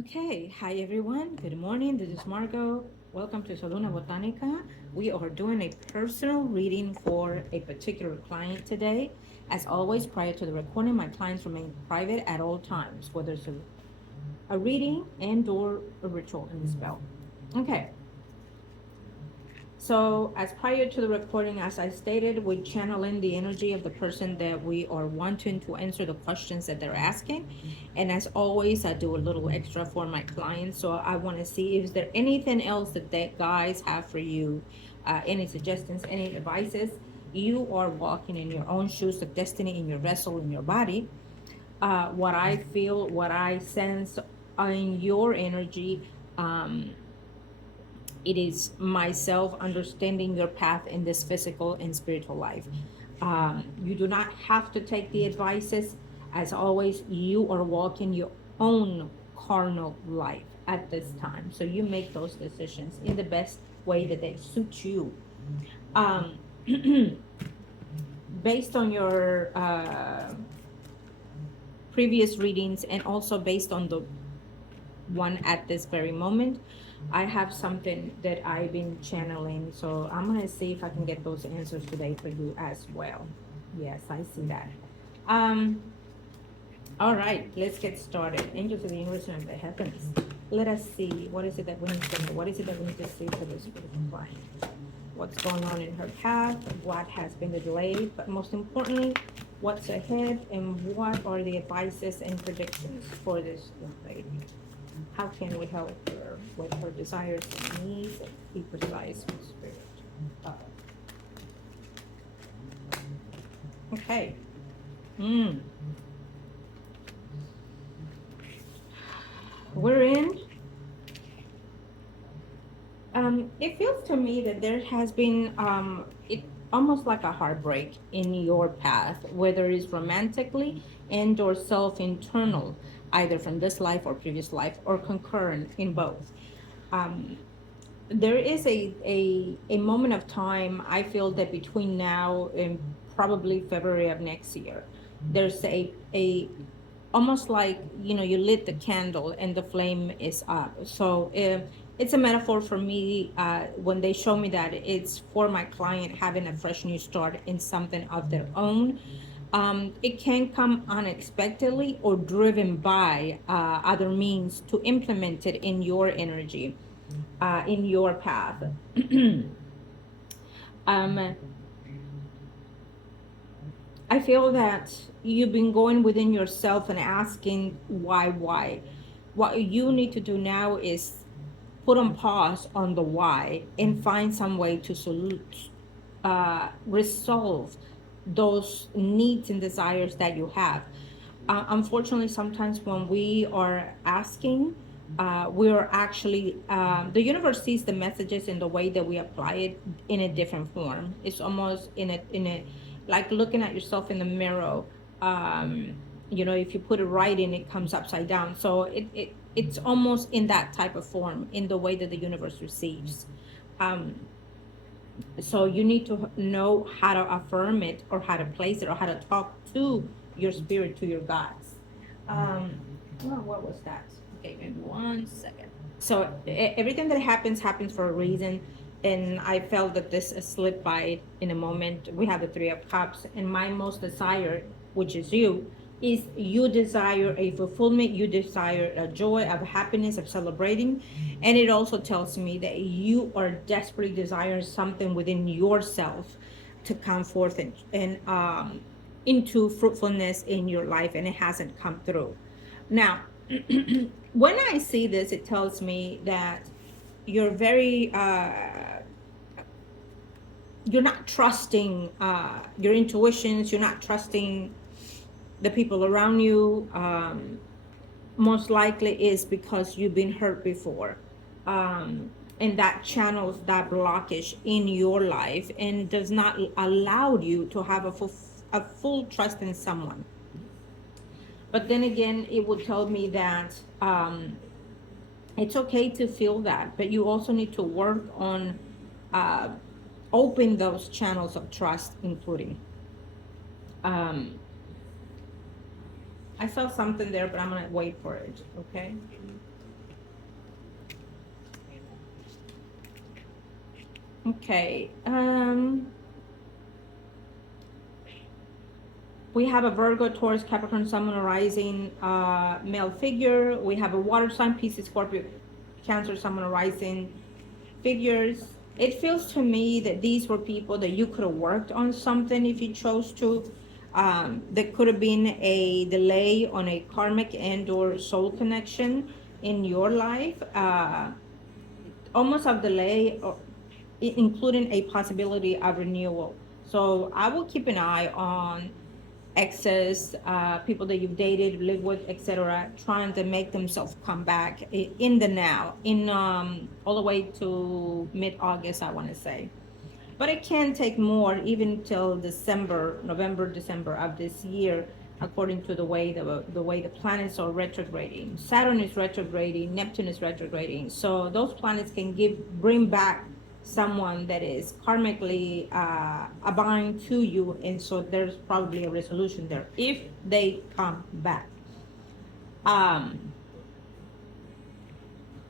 Okay, hi everyone. Good morning. This is Margot. Welcome to Soluna Botanica. We are doing a personal reading for a particular client today. As always, prior to the recording, my clients remain private at all times, whether it's a reading and/or a ritual and spell. Okay, so, as prior to the recording, as I stated, we channel in the energy of the person that we are wanting to answer the questions that they're asking. And as always, I do a little extra for my clients. So, I want to see if there anything else that they guys have for you, any suggestions, any advices. You are walking in your own shoes of destiny in your vessel, in your body. What I feel, what I sense in your energy. It is myself understanding your path in this physical and spiritual life. You do not have to take the advices. As always, you are walking your own carnal life at this time. So you make those decisions in the best way that they suit you. Um, Based on your previous readings and also based on the one at this very moment, I have something that I've been channeling. So I'm going to see if I can get those answers today for you as well. Yes, I see that. Um, all right, let's get started. Angels of the universe and of the heavens. Let us see. What is it that we need to know? What is it that we need to see for this beautiful client? What's going on in her path? What has been the delay? But most importantly, what's ahead and what are the advices and predictions for this young lady? How can we help her with her desires and needs? Be precise with spirit. Uh, okay. Mm. We're in. It feels to me that there has been it almost like a heartbreak in your path, whether it's romantically and or self-internal, either from this life or previous life, or concurrent in both. Um, there is a moment of time I feel that between now and probably February of next year, there's a almost like you lit the candle and the flame is up. So it's a metaphor for me. When they show me that, it's for my client having a fresh new start in something of their own. It can come unexpectedly or driven by other means to implement it in your energy, in your path. um, I feel that you've been going within yourself and asking why. What you need to do now is put on pause on the why and find some way to resolve those needs and desires that you have. Unfortunately, sometimes when we are asking, we are actually the universe sees the messages in the way that we apply it in a different form. It's almost in a like looking at yourself in the mirror. If you put it right in, it comes upside down. So it's almost in that type of form in the way that the universe receives. Um, so you need to know how to affirm it or how to place it or how to talk to your spirit, to your gods. What was that? Okay, maybe 1 second. So everything that happens for a reason. And I felt that this slipped by in a moment. We have the Three of Cups, and my most desire, which is you, is you desire a fulfillment, you desire a joy, of happiness, of celebrating. And it also tells me that you are desperately desiring something within yourself to come forth and into fruitfulness in your life, and it hasn't come through. Now, when I see this, it tells me that you're very you're not trusting your intuitions, you're not trusting the people around you. Most likely is because you've been hurt before, and that channels that blockage in your life and does not allow you to have a full trust in someone. But then again, it would tell me that it's okay to feel that, but you also need to work on uh, open those channels of trust, including. Um, I saw something there, but I'm gonna wait for it. Okay. Okay. We have a Virgo, Taurus, Capricorn, Sun, Moon, Rising, male figure. We have a water sign, Pisces, Scorpio, Cancer, Sun, Moon, Rising figures. It feels to me that these were people that you could have worked on something if you chose to. There could have been a delay on a karmic and or soul connection in your life. Almost a delay, or including a possibility of renewal. So I will keep an eye on exes, people that you've dated, lived with, etc., trying to make themselves come back in the now, in all the way to mid-August, I want to say. But it can take more, even till December, November, December of this year, according to the way the planets are retrograding. Saturn is retrograding, Neptune is retrograding. So those planets can bring back someone that is karmically abound to you, and so there's probably a resolution there if they come back. Um,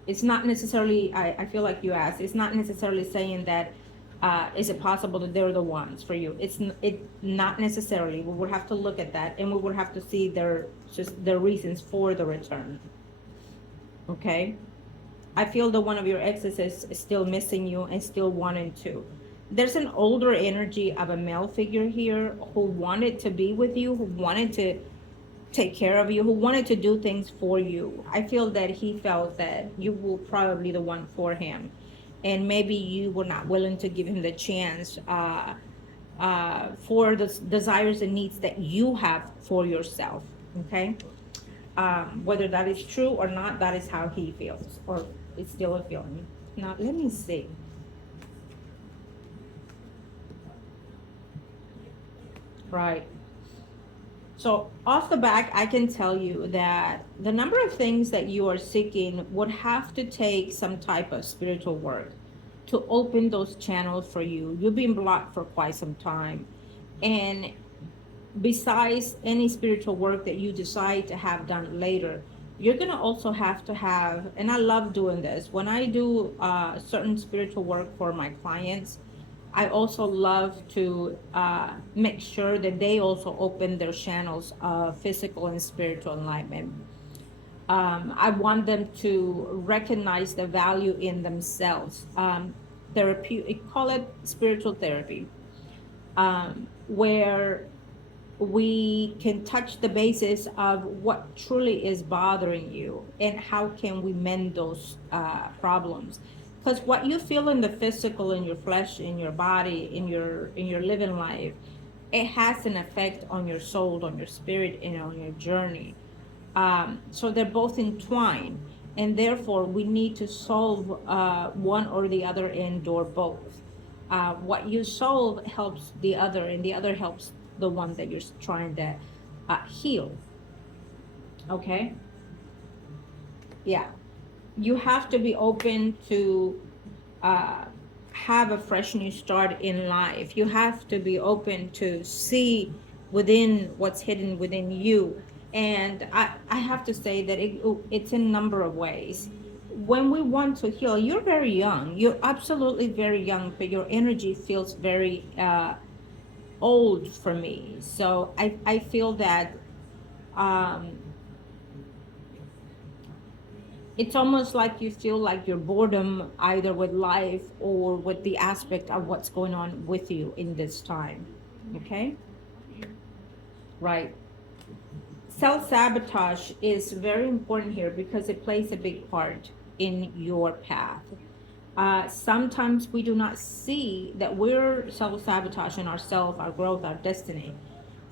it's not necessarily, I feel like you asked, it's not necessarily saying that is it possible that they're the ones for you. It not necessarily. We would have to look at that, and we would have to see their reasons for the return. Okay. I feel that one of your exes is still missing you and still wanting to. There's an older energy of a male figure here who wanted to be with you, who wanted to take care of you, who wanted to do things for you. I feel that he felt that you were probably the one for him. And maybe you were not willing to give him the chance for the desires and needs that you have for yourself. Okay? Whether that is true or not, that is how he feels, or it's still a feeling. Now, let me see. Right. So off the back, I can tell you that the number of things that you are seeking would have to take some type of spiritual work to open those channels for you. You've been blocked for quite some time. And besides any spiritual work that you decide to have done later, you're going to also have to have, and I love doing this, when I do certain spiritual work for my clients, I also love to make sure that they also open their channels of physical and spiritual enlightenment. I want them to recognize the value in themselves. Therapy, call it spiritual therapy, where we can touch the basis of what truly is bothering you and how can we mend those problems. Because what you feel in the physical, in your flesh, in your body, in your living life, it has an effect on your soul, on your spirit, and on your journey. So they're both entwined, and therefore we need to solve one or the other end or both. What you solve helps the other, and the other helps the one that you're trying to heal. Okay? Yeah. You have to be open to have a fresh new start in life. You have to be open to see within what's hidden within you. And I have to say that it's in a number of ways. When we want to heal, you're very young. You're absolutely very young, but your energy feels very old for me. So I feel that um, it's almost like you feel like you're boredom either with life or with the aspect of what's going on with you in this time. Okay? Right. Self-sabotage is very important here because it plays a big part in your path. Sometimes we do not see that we're self-sabotaging ourselves, our growth, our destiny,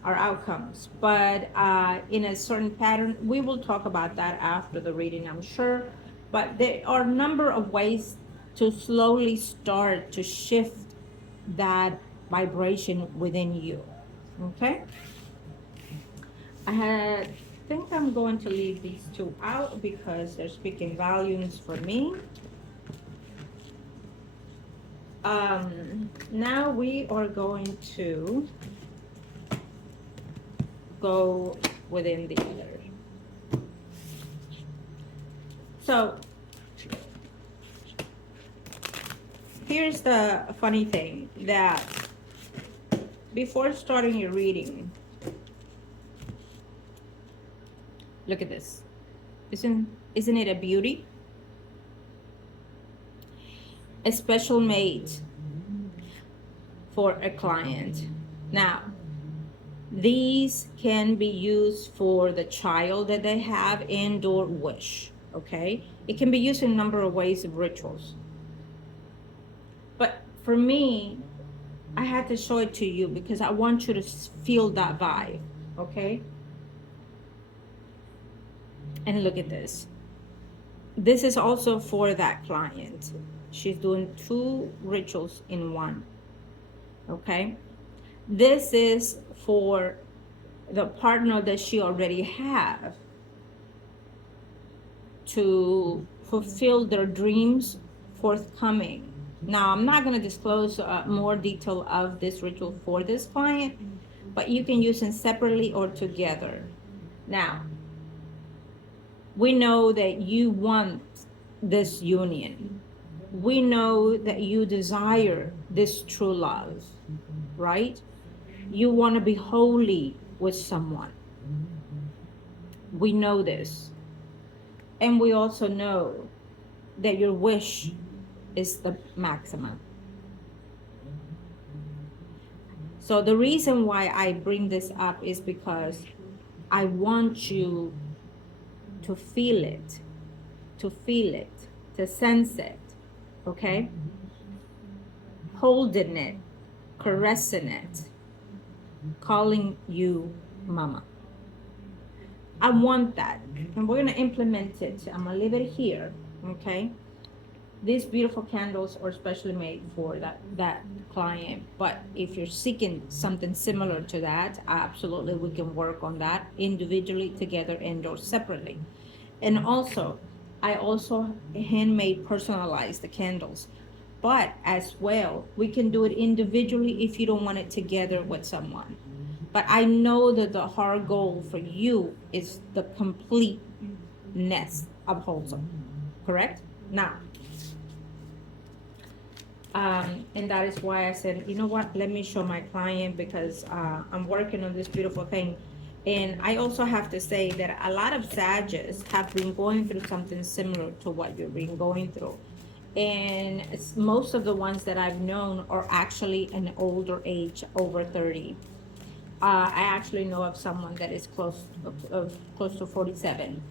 our outcomes. But in a certain pattern, we will talk about that after the reading, I'm sure. But there are a number of ways to slowly start to shift that vibration within you. Okay? Think I'm going to leave these two out because they're speaking volumes for me. Now we are going to go within the other. So Here's the funny thing, that before starting your reading, look at this. Isn't it a beauty? A special made for a client. Now, these can be used for the child that they have and or wish, okay? It can be used in a number of ways of rituals. But for me, I had to show it to you because I want you to feel that vibe, okay? And look at this. This is also for that client. She's doing 2 rituals in one, okay? This is for the partner that she already have to fulfill their dreams forthcoming. Now, I'm not going to disclose more detail of this ritual for this client, but you can use them separately or together. Now, we know that you want this union. We know that you desire this true love, right? You want to be holy with someone. We know this. And we also know that your wish is the maximum. So the reason why I bring this up is because I want you to feel it, to sense it, okay? Holding it, caressing it, calling you mama. I want that, and we're gonna implement it. I'm gonna leave it here, okay? These beautiful candles are specially made for that client, but if you're seeking something similar to that, absolutely we can work on that individually, together, and or separately. And also, I also handmade personalize the candles, but as well we can do it individually if you don't want it together with someone. But I know that the hard goal for you is the completeness of wholesome, correct? Now, and that is why I said, you know what, let me show my client, because I'm working on this beautiful thing. And I also have to say that a lot of Sages have been going through something similar to what you've been going through. And most of the ones that I've known are actually an older age, over 30. I actually know of someone that is close to 47,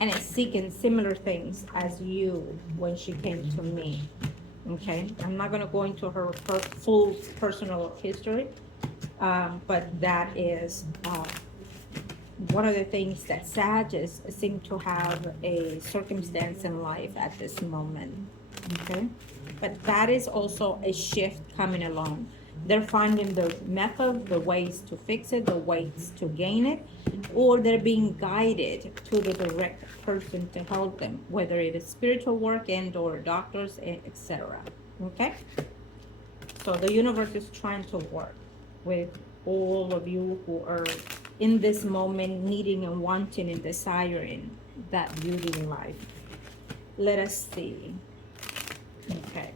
and is seeking similar things as you when she came to me. Okay, I'm not going to go into her full personal history, but that is one of the things that Sages seem to have a circumstance in life at this moment. Okay, but that is also a shift coming along. They're finding the method, the ways to fix it, the ways to gain it, or they're being guided to the direct person to help them, whether it is spiritual work and or doctors, etc. Okay? So the universe is trying to work with all of you who are in this moment needing and wanting and desiring that beauty in life. Let us see. Okay.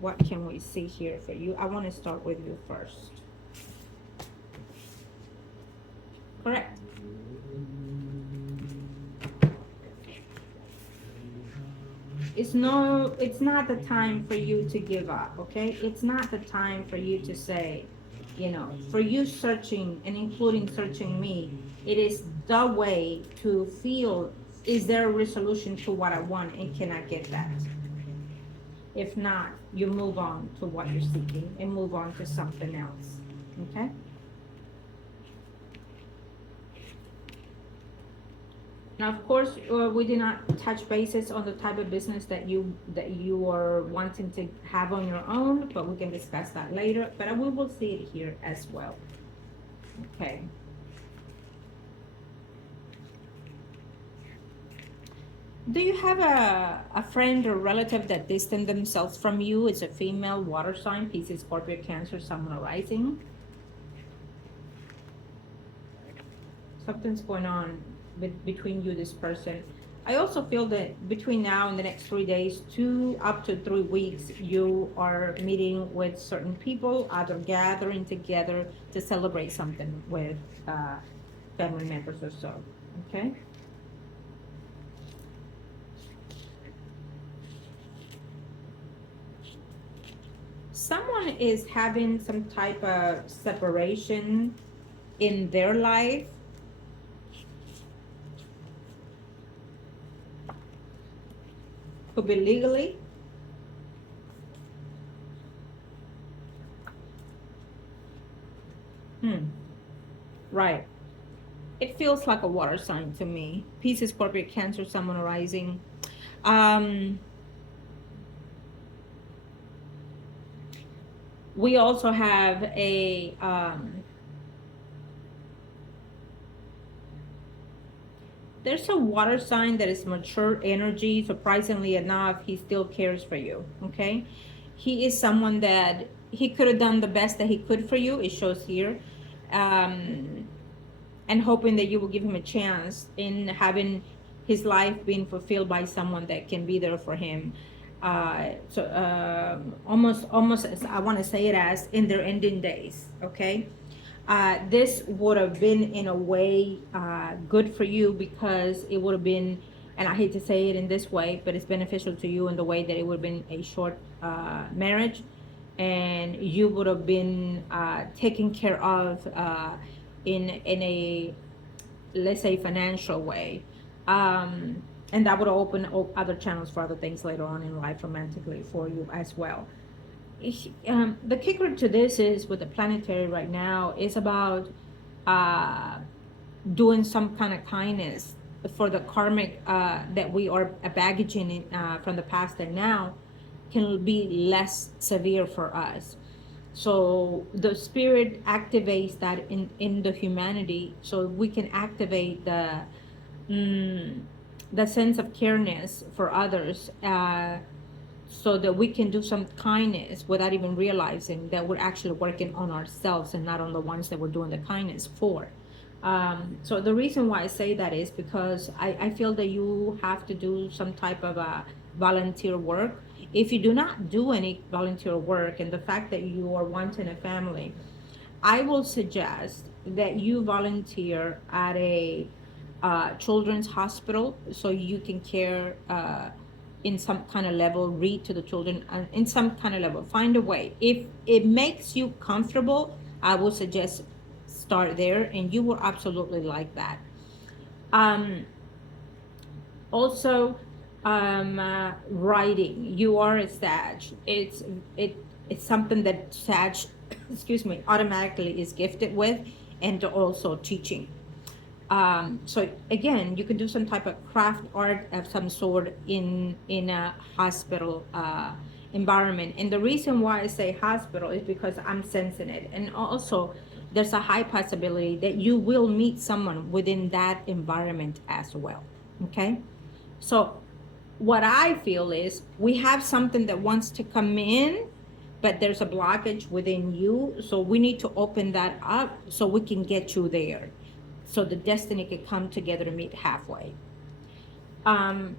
What can we see here for you? I want to start with you first. Correct. It's not the time for you to give up, okay? It's not the time for you to say, you know, for you searching and including searching me, it is the way to feel, is there a resolution to what I want, and can I get that? If not, you move on to what you're seeking and move on to something else, okay? Now, of course, we did not touch bases on the type of business that you are wanting to have on your own, but we can discuss that later. But we will see it here as well. Okay. Do you have a friend or relative that distant themselves from you? It's a female, water sign, Pisces, Scorpio, Cancer, Sun, rising. Something's going on between you, this person. I also feel that between now and the next 3 days, 2 up to 3 weeks, you are meeting with certain people, either gathering together to celebrate something with uh, family members or so. Okay. Someone is having some type of separation in their life. Could be legally. Hmm. Right. It feels like a water sign to me. Pisces, Scorpio, Cancer, someone arising. Um, we also have a there's a water sign that is mature energy. Surprisingly enough, he still cares for you. Okay, he is someone that he could have done the best that he could for you. It shows here. Um, and hoping that you will give him a chance in having his life being fulfilled by someone that can be there for him. Almost as I want to say it, as in their ending days. Okay, this would have been in a way good for you, because it would have been, and I hate to say it in this way, but it's beneficial to you in the way that it would have been a short marriage, and you would have been taken care of in a, let's say, financial way, and that would open other channels for other things later on in life romantically for you as well. The kicker to this is, with the planetary right now, is about uh, doing some kind of kindness for the karmic that we are baggaging from the past, and now can be less severe for us. So the spirit activates that in the humanity, so we can activate mm, the sense of careness for others, so that we can do some kindness without even realizing that we're actually working on ourselves and not on the ones that we're doing the kindness for. So the reason why I say that is because I feel that you have to do some type of volunteer work. If you do not do any volunteer work, and the fact that you are wanting a family, I will suggest that you volunteer at a children's hospital, so you can care in some kind of level, read to the children in some kind of level. Find a way. If it makes you comfortable, I would suggest start there, and you will absolutely like that. Um, Also, writing. You are a Sag. It's something that Sag, excuse me, automatically is gifted with, and also teaching. So again, you can do some type of craft art of some sort in a hospital environment. And the reason why I say hospital is because I'm sensing it, and also there's a high possibility that you will meet someone within that environment as well. Okay, so what I feel is we have something that wants to come in, but there's a blockage within you. So we need to open that up so we can get you there. So the destiny can come together to meet halfway. Um,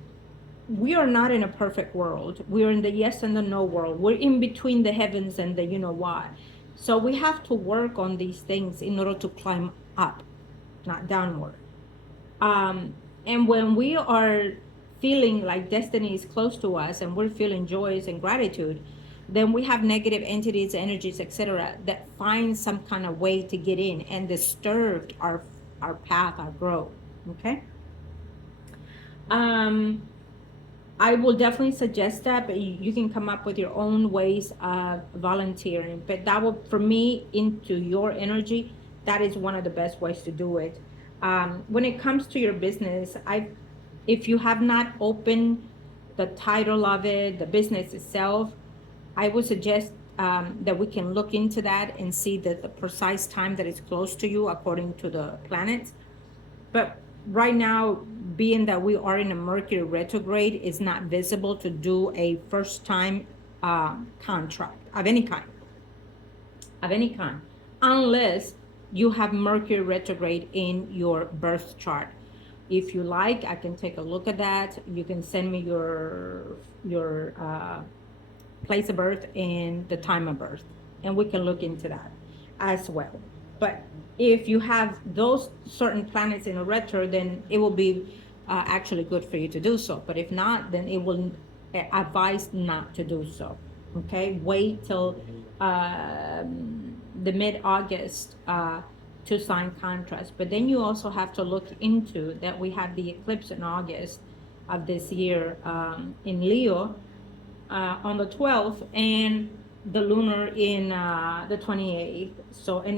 we are not in a perfect world. We're in the yes and the no world. We're in between the heavens and the you know what. So we have to work on these things in order to climb up, not downward. And when we are feeling like destiny is close to us and we're feeling joys and gratitude, then we have negative entities, energies, etc., that find some kind of way to get in and disturbed our path, our growth. Okay. um I will definitely suggest that, but you can come up with your own ways of volunteering. But that will, for me, into your energy, that is one of the best ways to do it. When it comes to your business, if you have not opened the title of it, the business itself, I would suggest that we can look into that and see the precise time that is close to you according to the planets. But right now, being that we are in a Mercury retrograde, it's not visible to do a first time contract of any kind, unless you have Mercury retrograde in your birth chart. If you like, I can take a look at that. You can send me your place of birth and the time of birth, and we can look into that as well. But if you have those certain planets in a retro, then it will be actually good for you to do so. But if not, then it will advise not to do so. Okay, wait till the mid-August to sign contracts. But then you also have to look into that we have the eclipse in August of this year in Leo on the 12th, and the lunar in the 28th. So, and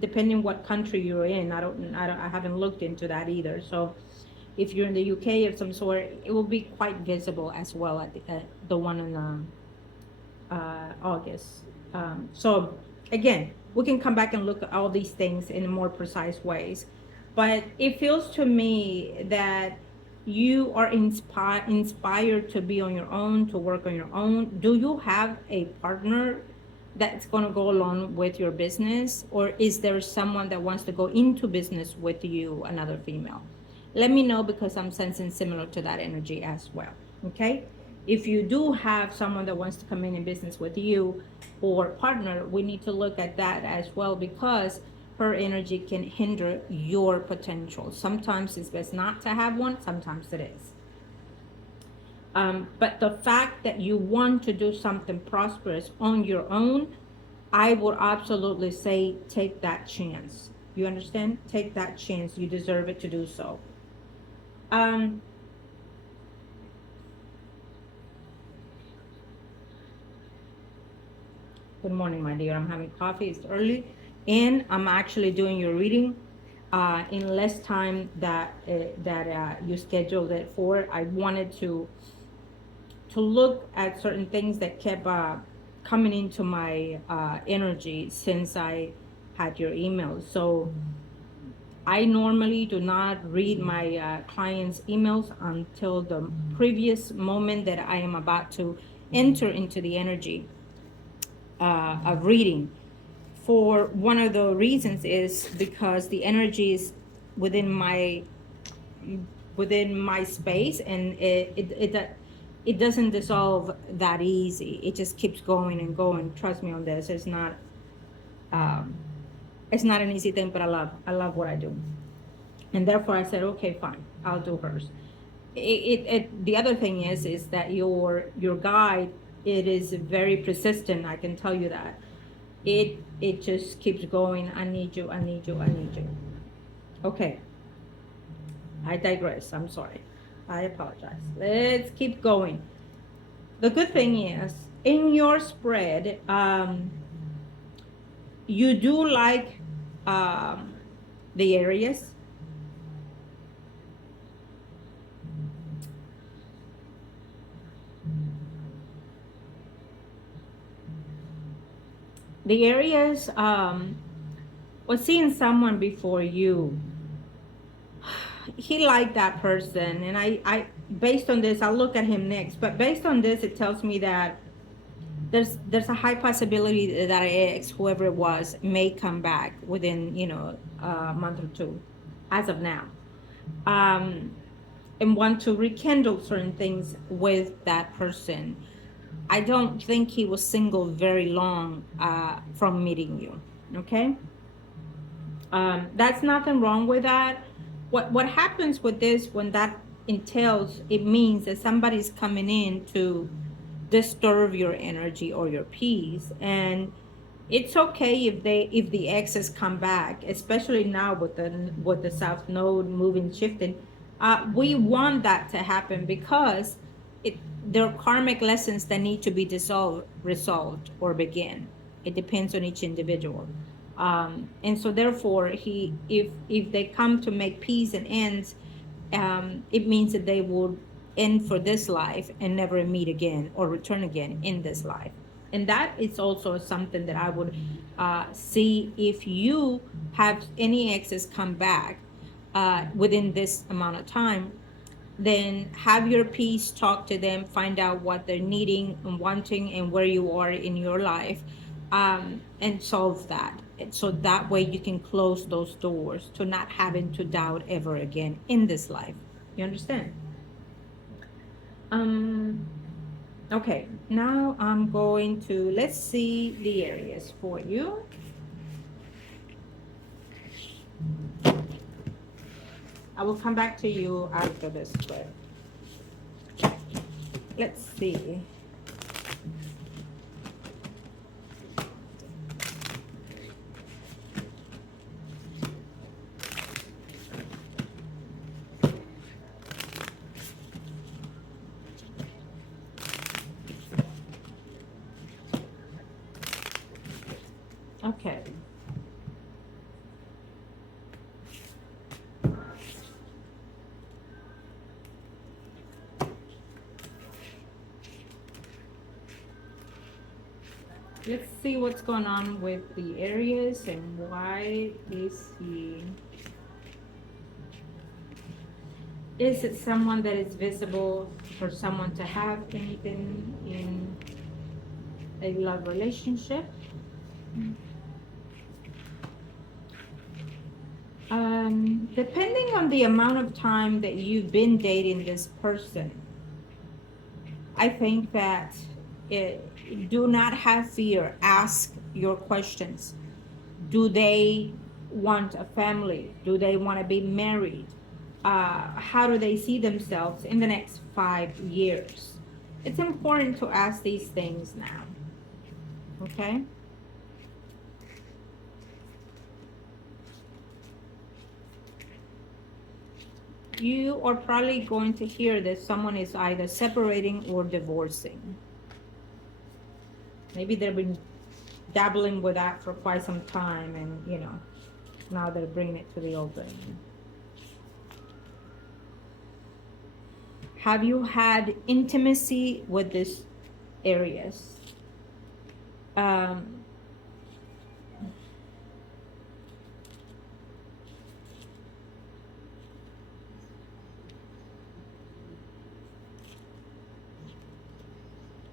depending what country you're in, I haven't looked into that either. So, if you're in the UK of some sort, it will be quite visible as well at the one in August. So, again, we can come back and look at all these things in more precise ways. But it feels to me that you are inspired to be on your own, to work on your own. Do you have a partner that's going to go along with your business, or is there someone that wants to go into business with you, another female? Let me know, because I'm sensing similar to that energy as well. Okay, if you do have someone that wants to come in business with you or partner, we need to look at that as well, because her energy can hinder your potential. Sometimes it's best not to have one, sometimes it is. But the fact that you want to do something prosperous on your own, I would absolutely say take that chance. You understand? Take that chance. You deserve it to do so. Good morning, my dear. I'm having coffee. It's early, and I'm actually doing your reading in less time that you scheduled it for. I wanted to look at certain things that kept coming into my energy since I had your email. So I normally do not read my clients' emails until the previous moment that I am about to enter into the energy of reading. For one of the reasons is because the energy is within my space, and it doesn't dissolve that easy. It just keeps going and going. Trust me on this. Um, it's not an easy thing, but I love what I do, and therefore I said, okay, fine, I'll do hers. The other thing is that your guide, it is very persistent. I can tell you that it just keeps going. I need you. I need you. I need you. Okay. I digress. I'm sorry. I apologize. Let's keep going. The good thing is, in your spread, you do like the areas. The areas was seeing someone before you. He liked that person, and I based on this, I'll look at him next, but based on this, it tells me that there's a high possibility that ex, whoever it was, may come back within a month or two, as of now, and want to rekindle certain things with that person. I don't think he was single very long from meeting you. Okay, that's nothing wrong with that. What happens with this, when that entails, it means that somebody's coming in to disturb your energy or your peace, and it's okay if the exes come back, especially now with the south node moving, shifting. We want that to happen, because there are karmic lessons that need to be resolved, or begin. It depends on each individual. And so therefore, if they come to make peace and ends, it means that they will end for this life and never meet again or return again in this life. And that is also something that I would see. If you have any exes come back within this amount of time, then have your peace, talk to them, find out what they're needing and wanting and where you are in your life, and solve that. so that way you can close those doors to not having to doubt ever again in this life. You understand? Um, okay, now I'm going to, let's see the areas for you. I will come back to you after this, but let's see. Okay. Let's see what's going on with the areas and why is he. Is it someone that is visible for someone to have anything in a love relationship? Depending on the amount of time that you've been dating this person, I think that do not have fear. Ask your questions. Do they want a family? Do they want to be married? How do they see themselves in the next 5 years? It's important to ask these things now. Okay? You are probably going to hear that someone is either separating or divorcing. Maybe they've been dabbling with that for quite some time, and now they're bringing it to the open. Have you had intimacy with these areas?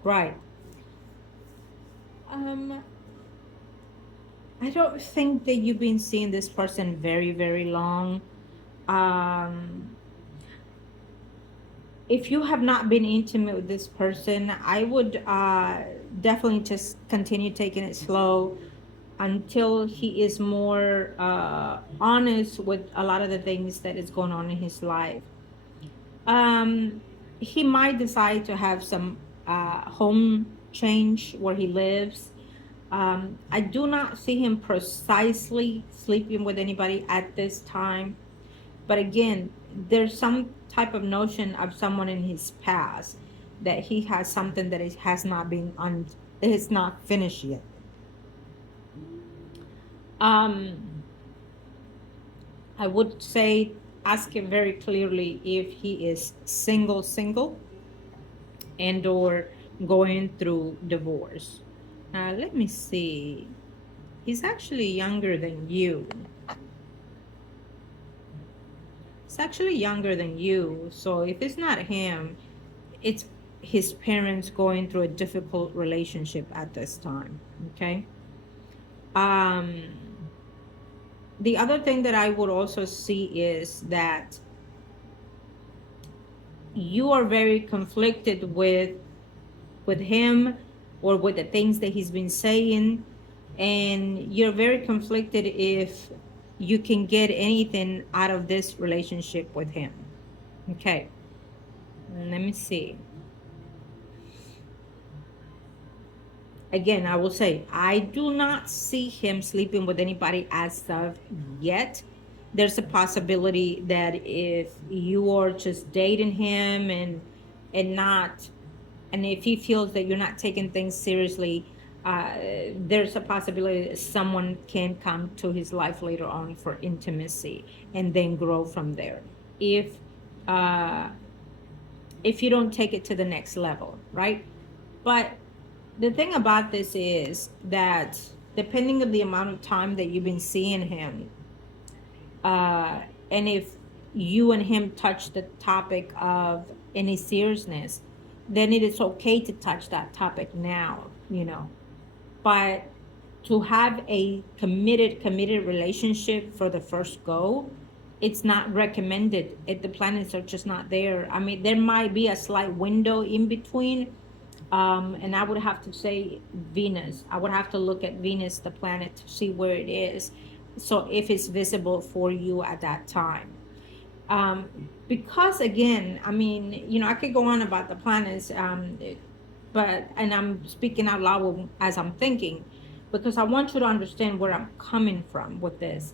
Right. I don't think that you've been seeing this person very, very long. If you have not been intimate with this person, I would definitely just continue taking it slow until he is more honest with a lot of the things that is going on in his life. He might decide to have some home change where he lives. I do not see him precisely sleeping with anybody at this time. But again, there's some type of notion of someone in his past that he has something that has not been it's not finished yet. I would say ask him very clearly if he is single, and or going through divorce. Let me see. He's actually younger than you. It's actually younger than you. So if it's not him, it's his parents going through a difficult relationship at this time. Okay. The other thing that I would also see is that you are very conflicted with him or with the things that he's been saying, and you're very conflicted if you can get anything out of this relationship with him. Okay, let me see. Again, I will say I do not see him sleeping with anybody as of yet. There's a possibility that if you are just dating him and not, and if he feels that you're not taking things seriously, there's a possibility that someone can come to his life later on for intimacy and then grow from there. Uh, if you don't take it to the next level, right? But the thing about this is that depending on the amount of time that you've been seeing him, and if you and him touch the topic of any seriousness, then it is okay to touch that topic now. But to have a committed relationship for the first go, it's not recommended if the planets are just not there. I mean, there might be a slight window in between, and I would have to say Venus. I would have to look at Venus, the planet, to see where it is, so if it's visible for you at that time. Because again, I mean, I could go on about the planets, but and I'm speaking out loud as I'm thinking, because I want you to understand where I'm coming from with this.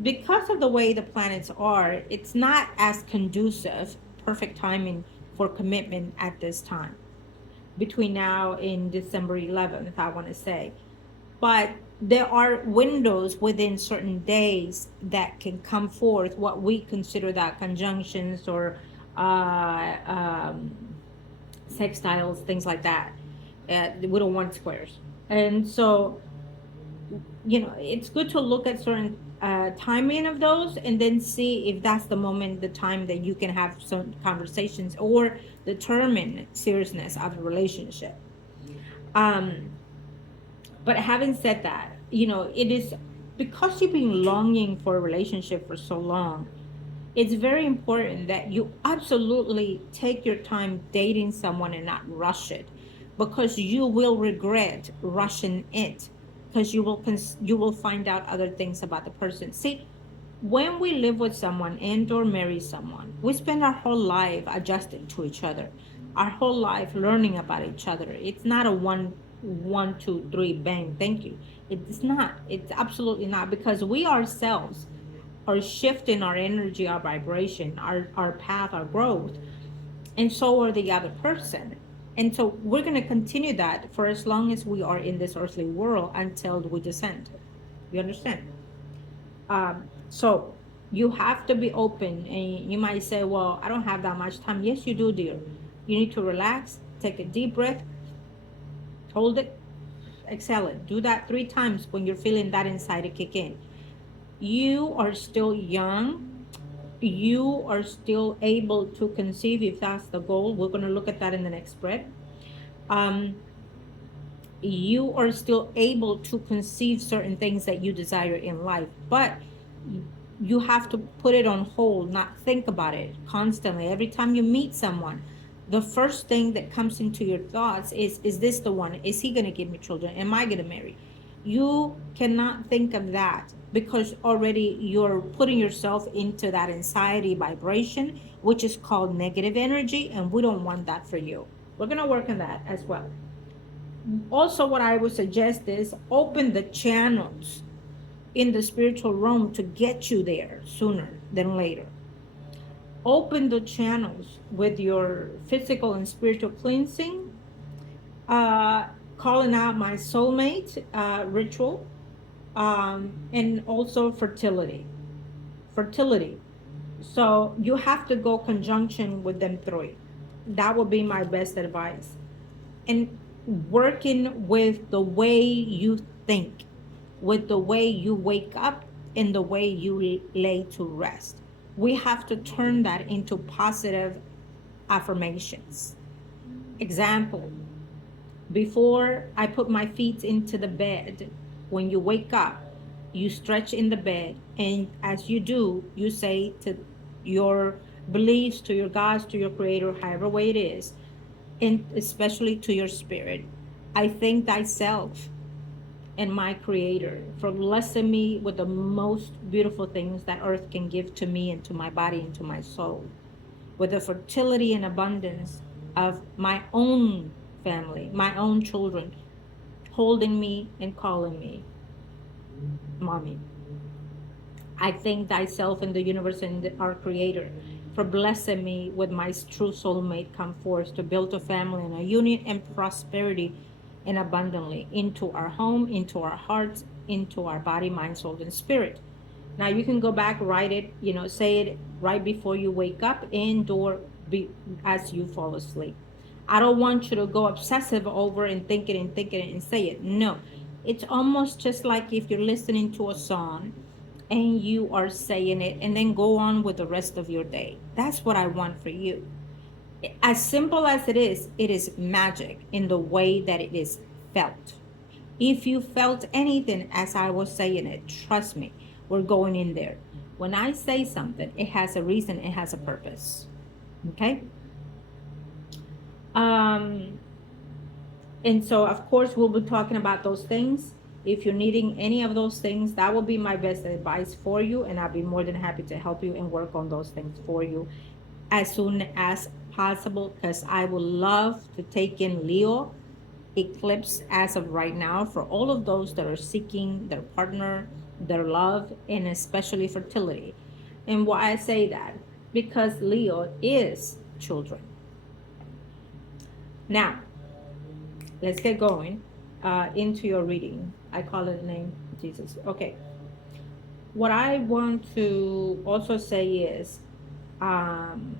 Because of the way the planets are, it's not as conducive, perfect timing for commitment at this time between now and December 11th, I want to say. But there are windows within certain days that can come forth, what we consider that conjunctions or sextiles, things like that. We don't want squares. And so, it's good to look at certain timing of those and then see if that's the moment, the time that you can have some conversations or determine seriousness of a relationship. Um, but having said that, it is because you've been longing for a relationship for so long, it's very important that you absolutely take your time dating someone and not rush it, because you will regret rushing it, because you will find out other things about the person. See, when we live with someone and or marry someone, we spend our whole life adjusting to each other, our whole life learning about each other. It's not a one, two, three, bang, thank you. It's not. It's absolutely not, because we ourselves are shifting our energy, our vibration, our path, our growth, and so are the other person. And so we're going to continue that for as long as we are in this earthly world until we descend. You understand? So you have to be open, and you might say, well, I don't have that much time. Yes, you do, dear. You need to relax, take a deep breath, hold it, exhale it. Do that 3 times when you're feeling that anxiety kick in. You are still young. You are still able to conceive if that's the goal. We're going to look at that in the next spread. Um, you are still able to conceive certain things that you desire in life, but you have to put it on hold, not think about it constantly. Every time you meet someone, the first thing that comes into your thoughts is this the one? Is he going to give me children? Am I going to marry? You cannot think of that, because already you're putting yourself into that anxiety vibration, which is called negative energy, and we don't want that for you. We're going to work on that as well. Also, what I would suggest is open the channels in the spiritual realm to get you there sooner than later. Open the channels with your physical and spiritual cleansing, calling out my soulmate ritual, and also fertility. Fertility. So you have to go conjunction with them three. That would be my best advice. And working with the way you think, with the way you wake up, and the way you lay to rest. We have to turn that into positive affirmations. Example, before I put my feet into the bed, when you wake up, you stretch in the bed, and as you do, you say to your beliefs, to your gods, to your creator, however way it is, and especially to your spirit, I thank thyself and my creator for blessing me with the most beautiful things that earth can give to me and to my body and to my soul, with the fertility and abundance of my own family, my own children, holding me and calling me mommy. I thank thyself and the universe and our creator for blessing me with my true soulmate come forth to build a family and a union and prosperity and abundantly into our home, into our hearts, into our body, mind, soul, and spirit. Now you can go back, write it, say it right before you wake up and or as you fall asleep. I don't want you to go obsessive over and think it and think it and say it. No. It's almost just like if you're listening to a song and you are saying it and then go on with the rest of your day. That's what I want for you. As simple as it is magic in the way that it is felt. If you felt anything as I was saying it, trust me, we're going in there. When I say something, it has a reason, it has a purpose. Okay? Um, and so, of course, we'll be talking about those things. If you're needing any of those things, that will be my best advice for you. And I'll be more than happy to help you and work on those things for you as soon as possible, because I would love to take in Leo eclipse as of right now for all of those that are seeking their partner, their love, and especially fertility. And why I say that? Because Leo is children. Now, let's get going into your reading. I call it the name Jesus. Okay. What I want to also say is, um,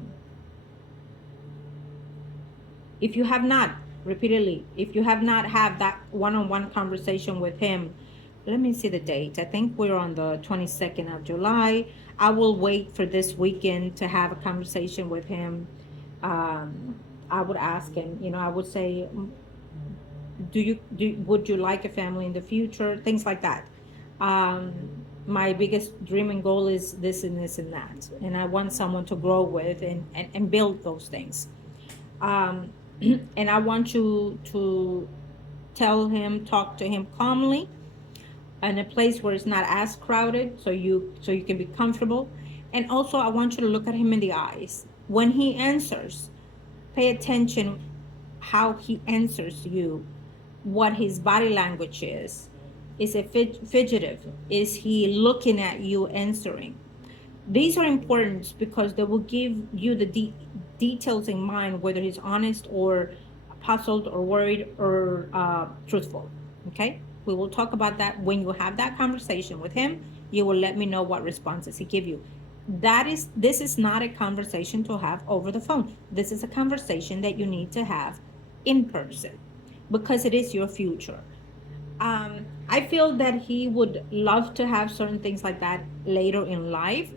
if you have not, repeatedly, if you have not had that one-on-one conversation with him, let me see the date. I think we're on the 22nd of July. I will wait for this weekend to have a conversation with him. I would ask him, I would say, would you like a family in the future? Things like that. Um, my biggest dream and goal is this and this and that. And I want someone to grow with and build those things. Um, and I want you to talk to him calmly in a place where it's not as crowded, so you can be comfortable. And also, I want you to look at him in the eyes when he answers. Pay attention how he answers you, what his body language is. Is it fidgetive? Is he looking at you answering? These are important because they will give you the details in mind, whether he's honest or puzzled or worried or truthful. Okay? We will talk about that when you have that conversation with him. You will let me know what responses he give you. This is not a conversation to have over the phone. This is a conversation that you need to have in person because it is your future. I feel that he would love to have certain things like that later in life.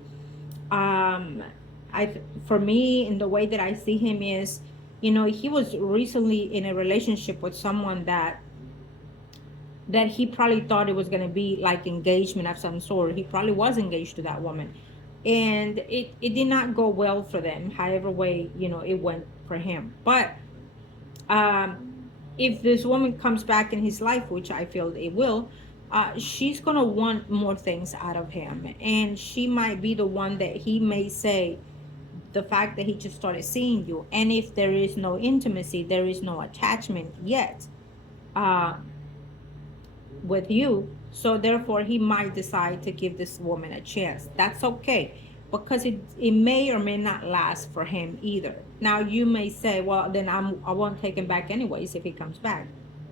um I For me, in the way that I see him is, he was recently in a relationship with someone that he probably thought it was going to be like engagement of some sort. He probably was engaged to that woman, and it did not go well for them, however way it went for him. But um if this woman comes back in his life, which I feel it will, she's gonna want more things out of him, and she might be the one that he may say, the fact that he just started seeing you, and if there is no intimacy, there is no attachment yet, uh, with you. So therefore, he might decide to give this woman a chance. That's okay, because it may or may not last for him either. Now you may say, well, then I won't take him back anyways if he comes back.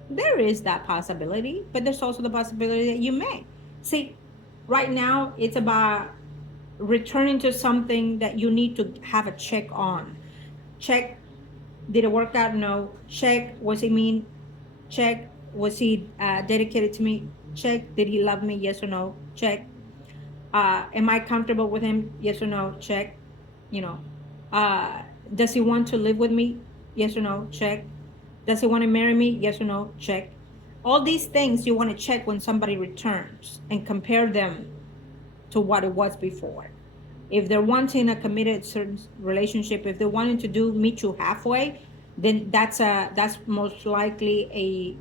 There is that possibility, but there's also the possibility that you may. See, right now it's about returning to something that you need to have a check on. Check, did it work out? No. Check, was he mean? Check, was he dedicated to me? Check, did he love me? Yes or no? Check. Am I comfortable with him? Yes or no? Check. You know, does he want to live with me? Yes or no? Check. Does he want to marry me? Yes or no? Check. All these things you want to check when somebody returns and compare them to what it was before. If they're wanting a committed certain relationship, if they're wanting to meet you halfway, then that's most likely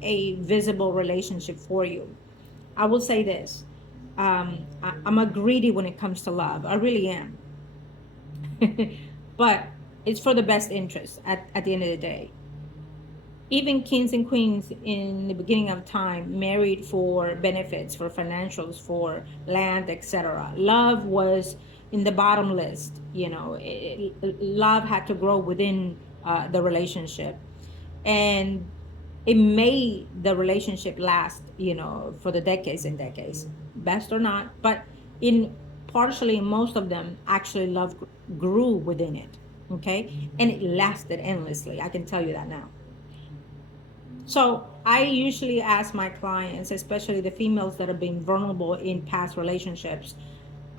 a visible relationship for you. I will say this: I'm a greedy when it comes to love. I really am, but it's for the best interest at the end of the day. Even kings and queens in the beginning of time married for benefits, for financials, for land, etc. Love was in the bottom list. Love had to grow within the relationship, and it made the relationship last, for the decades and decades, best or not. But in partially, most of them actually love grew within it. Okay, and it lasted endlessly. I can tell you that now. So I usually ask my clients, especially the females that have been vulnerable in past relationships,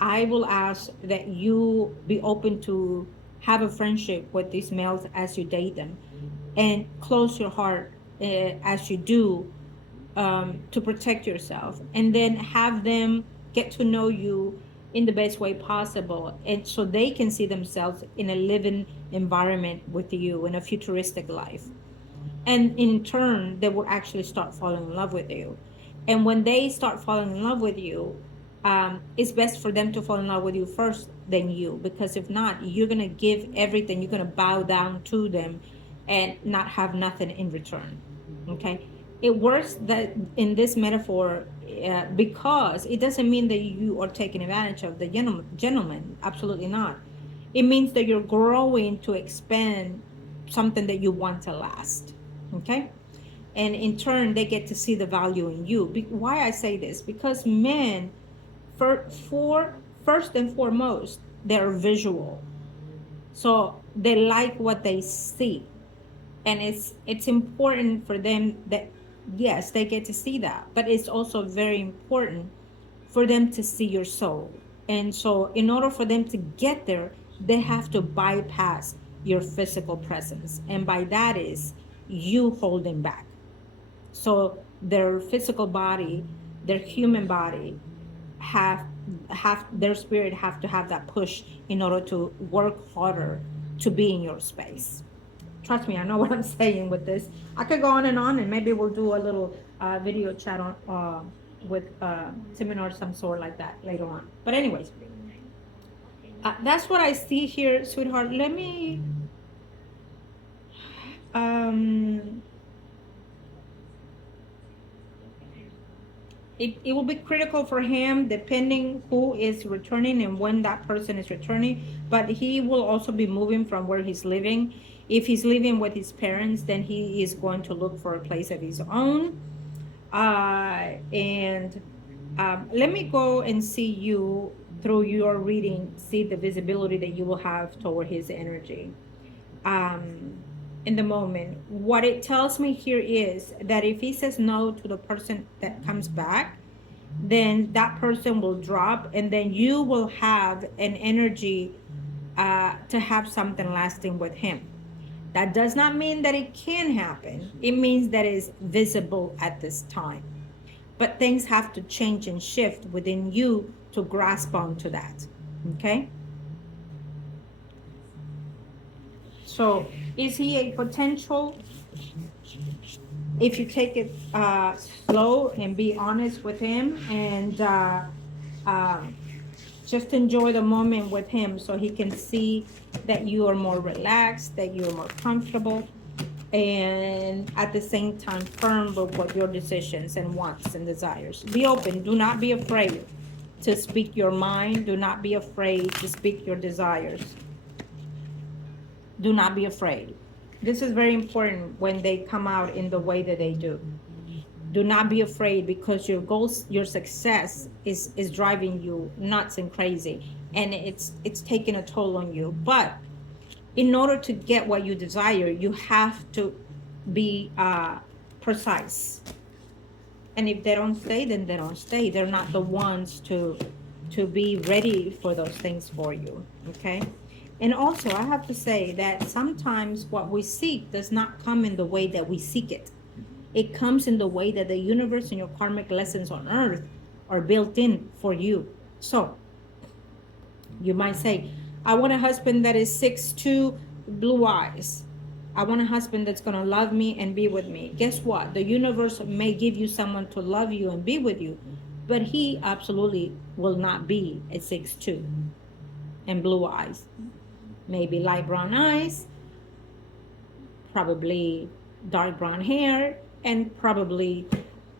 I will ask that you be open to have a friendship with these males as you date them, and close your heart as you do, to protect yourself, and then have them get to know you in the best way possible, and so they can see themselves in a living environment with you in a futuristic life. And in turn they will actually start falling in love with you. And when they start falling in love with you, it's best for them to fall in love with you first than you, because if not, you're going to give everything, you're going to bow down to them and not have nothing in return. Okay, it works that in this metaphor, because it doesn't mean that you are taking advantage of the gentleman. Absolutely not. It means that you're growing to expand something that you want to last. Okay, and in turn they get to see the value in you. Why I say this? Because men, for first and foremost, they're visual, so they like what they see. And it's important for them that, yes, they get to see that, but it's also very important for them to see your soul. And so in order for them to get there, they have to bypass your physical presence, and by that is you holding back. So their physical body, their human body, have their spirit have to have that push in order to work harder to be in your space. Trust me, I know what I'm saying with this. I could go on, and maybe we'll do a little video chat on with seminar some sort like that later on. But anyways, that's what I see here, sweetheart. Let me um it will be critical for him depending who is returning and when that person is returning, but he will also be moving from where he's living. If he's living with his parents, then he is going to look for a place of his own. And let me go and see you through your reading, see the visibility that you will have toward his energy. In the moment, what it tells me here is that if he says no to the person that comes back, then that person will drop, and then you will have an energy to have something lasting with him. That does not mean that it can happen. It means that it's visible at this time. But things have to change and shift within you to grasp onto that. Okay? So, is he a potential? If you take it slow and be honest with him, and just enjoy the moment with him so he can see that you are more relaxed, that you're more comfortable, and at the same time firm with what your decisions and wants and desires. Be open. Do not be afraid to speak your mind. Do not be afraid to speak your desires. Do not be afraid. This is very important when they come out in the way that they do. Do not be afraid, because your goals, your success is driving you nuts and crazy, and it's taking a toll on you. But in order to get what you desire, you have to be precise. And if they don't stay, then they don't stay. They're not the ones to be ready for those things for you. Okay? And also, I have to say that sometimes what we seek does not come in the way that we seek it. It comes in the way that the universe and your karmic lessons on earth are built in for you. So, you might say, I want a husband that is 6'2", blue eyes. I want a husband that's going to love me and be with me. Guess what? The universe may give you someone to love you and be with you, but he absolutely will not be a 6'2" and blue eyes. Maybe light brown eyes, probably dark brown hair, and probably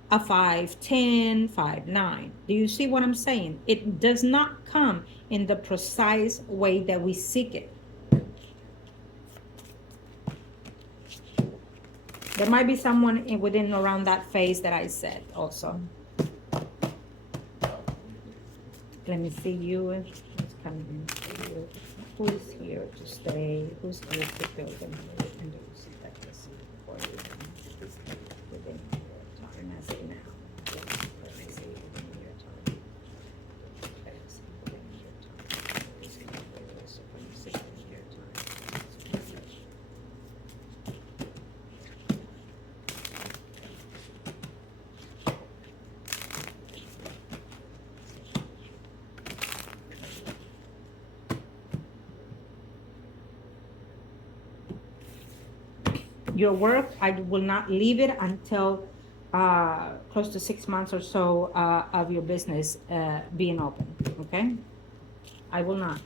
a 5'10", 5'9". Do you see what I'm saying? It does not come in the precise way that we seek it. There might be someone within around that phase that I said also. Let me see you. Who's coming to you? Who's here to stay? Who's here to build and do that this for you within your time as of now? Let me see within your time. Let me see within your time. Let me see within your time. Your work, I will not leave it until close to 6 months or so of your business being open. Okay, I will not.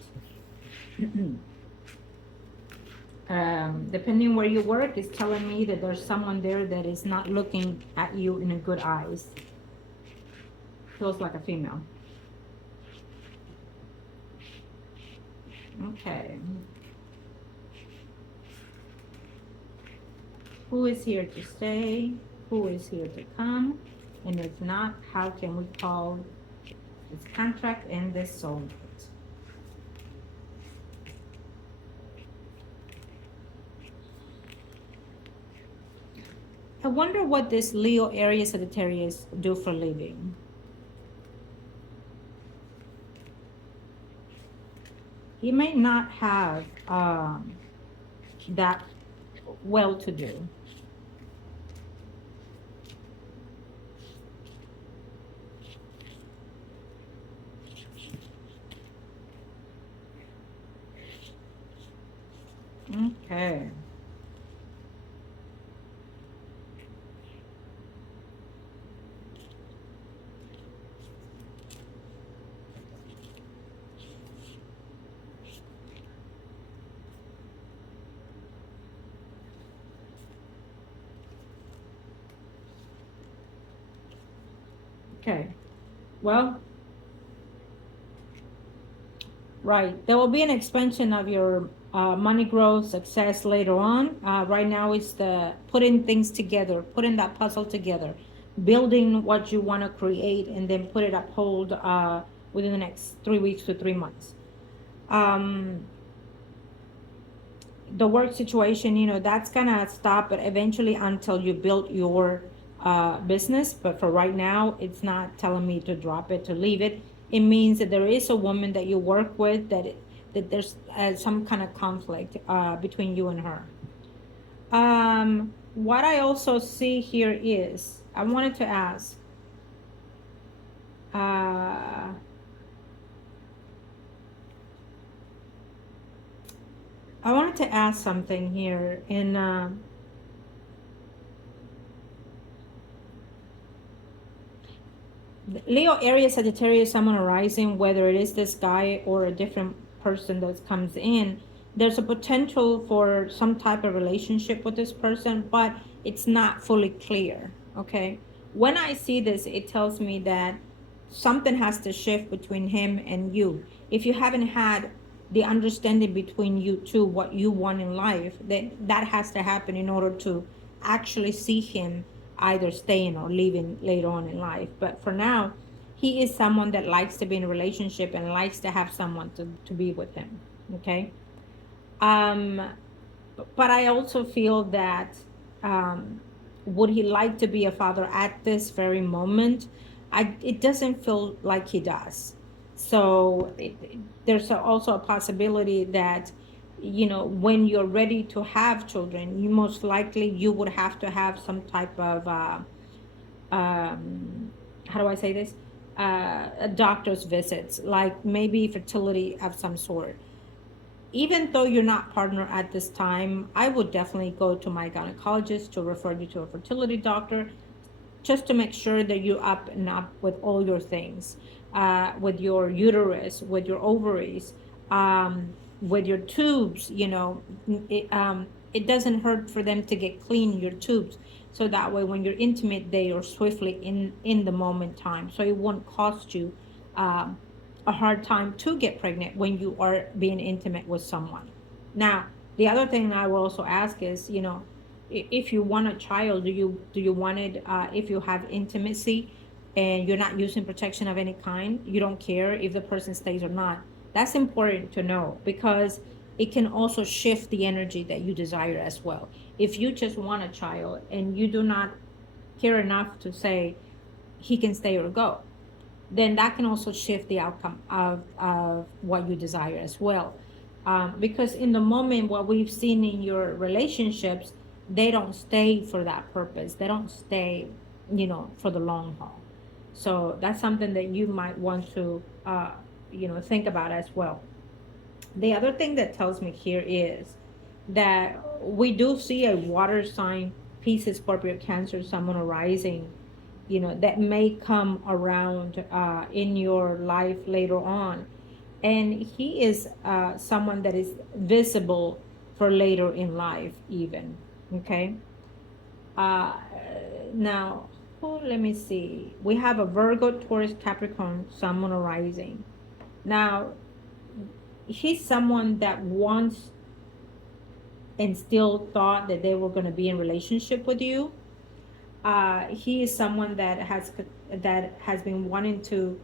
Depending where you work, is telling me that there's someone there that is not looking at you in a good eyes. Feels like a female. Okay. Who is here to stay? Who is here to come? And if not, how can we call this contract and this soulmate? I wonder what this Leo, Aries, Sagittarius do for living. He may not have that well to do. Okay. Okay. Well, right. There will be an expansion of your money growth, success later on. Right now, it's the putting things together, putting that puzzle together, building what you want to create, and then put it uphold within the next 3 weeks to 3 months. Um, the work situation, that's gonna stop, but eventually until you build your business. But for right now, it's not telling me to drop it, to leave it. It means that there is a woman that you work with that there's some kind of conflict between you and her. What I also see here is I wanted to ask. Uh, I wanted to ask something here in. Leo, Aries, Sagittarius, Sun, Moon, Rising, whether it is this guy or a different person that comes in, there's a potential for some type of relationship with this person, but it's not fully clear. Okay. When I see this, it tells me that something has to shift between him and you. If you haven't had the understanding between you two, what you want in life, that has to happen in order to actually see him either staying or leaving later on in life. But for now, he is someone that likes to be in a relationship and likes to have someone to be with him. Okay. Um, but I also feel that would he like to be a father at this very moment? It doesn't feel like he does. So there's also a possibility that when you're ready to have children, you most likely you would have to have some type of how do I say this, a doctor's visits, like maybe fertility of some sort. Even though you're not partner at this time, I would definitely go to my gynecologist to refer you to a fertility doctor, just to make sure that you're up and up with all your things, with your uterus, with your ovaries, with your tubes. It doesn't hurt for them to get clean your tubes, so that way when you're intimate, they are swiftly in the moment time, so it won't cost you a hard time to get pregnant when you are being intimate with someone. Now, the other thing I will also ask is, if you want a child, do you want it if you have intimacy and you're not using protection of any kind, you don't care if the person stays or not. That's important to know, because it can also shift the energy that you desire as well. If you just want a child and you do not care enough to say he can stay or go, then that can also shift the outcome of what you desire as well. Because in the moment, what we've seen in your relationships, they don't stay for that purpose. They don't stay, for the long haul. So that's something that you might want to, think about as well. The other thing that tells me here is that we do see a water sign, Pisces, Scorpio, Cancer, Sun, or rising, that may come around in your life later on. And he is someone that is visible for later in life, even. Okay. Uh, Now, let me see. We have a Virgo, Taurus, Capricorn, Sun, Moon, or rising. Now, he's someone that wants and still thought that they were going to be in relationship with you. He is someone that has been wanting to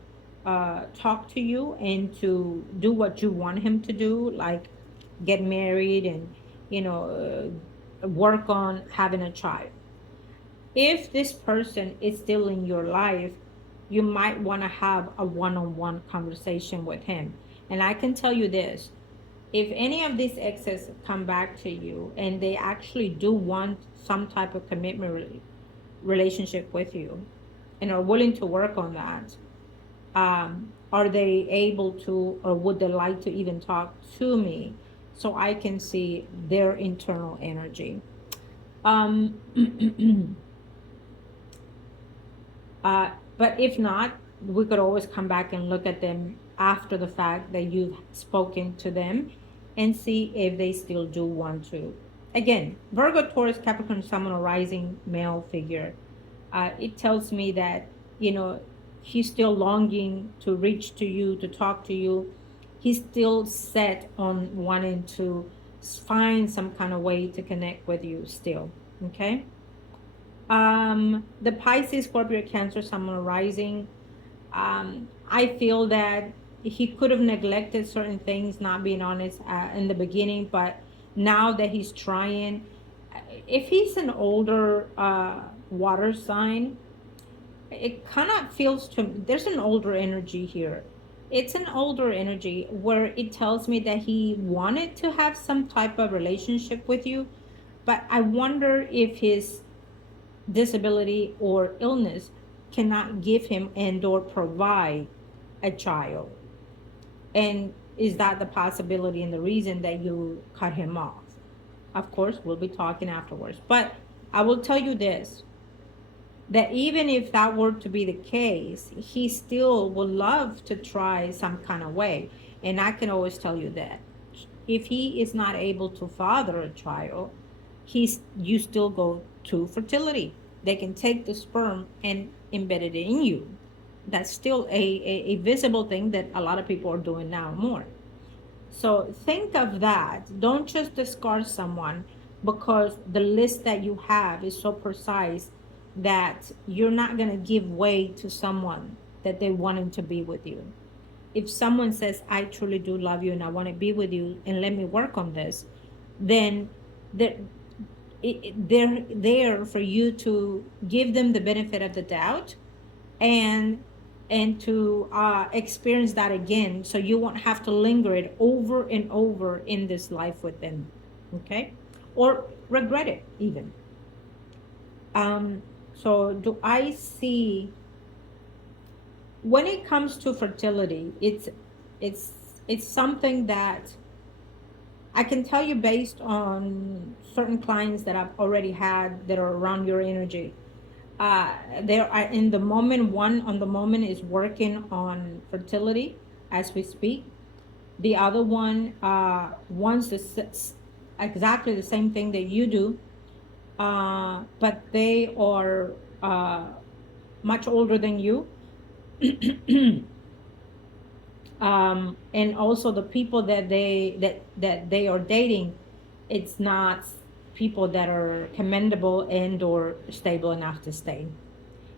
talk to you and to do what you want him to do, like get married and work on having a child. If this person is still in your life, you might want to have a one-on-one conversation with him. And I can tell you this, if any of these exes come back to you and they actually do want some type of commitment relationship with you and are willing to work on that, are they able to, or would they like to even talk to me so I can see their internal energy? But if not, we could always come back and look at them after the fact that you've spoken to them and see if they still do want to. Again, Virgo, Taurus, Capricorn, Sun, or rising male figure. It tells me that, he's still longing to reach to you, to talk to you. He's still set on wanting to find some kind of way to connect with you still. Okay. The Pisces, Scorpio, Cancer, Sun, rising. I feel that he could have neglected certain things, not being honest in the beginning, but now that he's trying, if he's an older water sign, it kind of feels to me, there's an older energy here. It's an older energy where it tells me that he wanted to have some type of relationship with you, but I wonder if his disability or illness cannot give him and or provide a child. And is that the possibility and the reason that you cut him off? Of course, we'll be talking afterwards. But I will tell you this, that even if that were to be the case, he still would love to try some kind of way. And I can always tell you that if he is not able to father a child, you still go to fertility. They can take the sperm and embed it in you. That's still a visible thing that a lot of people are doing now more. So think of that. Don't just discard someone because the list that you have is so precise that you're not going to give way to someone that they wanted to be with you. If someone says, I truly do love you and I want to be with you and let me work on this, then they're there for you to give them the benefit of the doubt and to experience that again, so you won't have to linger it over and over in this life with them, okay, or regret it even. So do I see, when it comes to fertility, it's something that I can tell you based on certain clients that I've already had that are around your energy. There are in the moment, one on the moment is working on fertility as we speak. The other one wants exactly the same thing that you do, but they are much older than you. And also the people that they are dating, it's not people that are commendable and or stable enough to stay.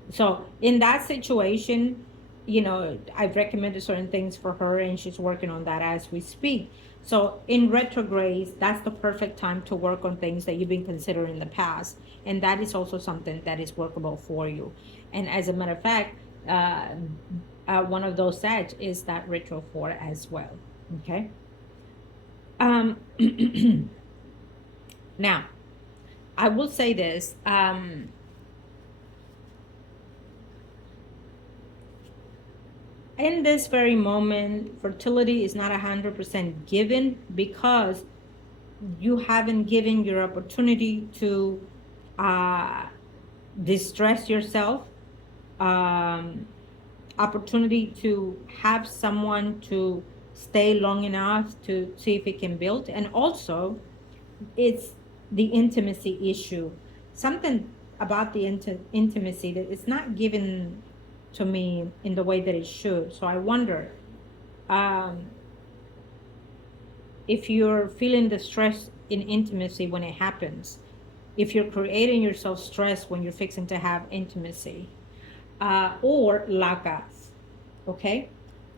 So in that situation, I've recommended certain things for her and she's working on that as we speak. So in retrogrades, that's the perfect time to work on things that you've been considering in the past, and that is also something that is workable for you. And as a matter of fact, one of those sets is that ritual for as well. Okay. Now, I will say this. In this very moment, fertility is not 100% given because you haven't given your opportunity to uh, distress yourself, um, opportunity to have someone to stay long enough to see if it can build. And also, it's the intimacy issue. Something about the intimacy that is not given to me in the way that it should. So I wonder, um, if you're feeling the stress in intimacy when it happens, if you're creating yourself stress when you're fixing to have intimacy, or lack of. Okay.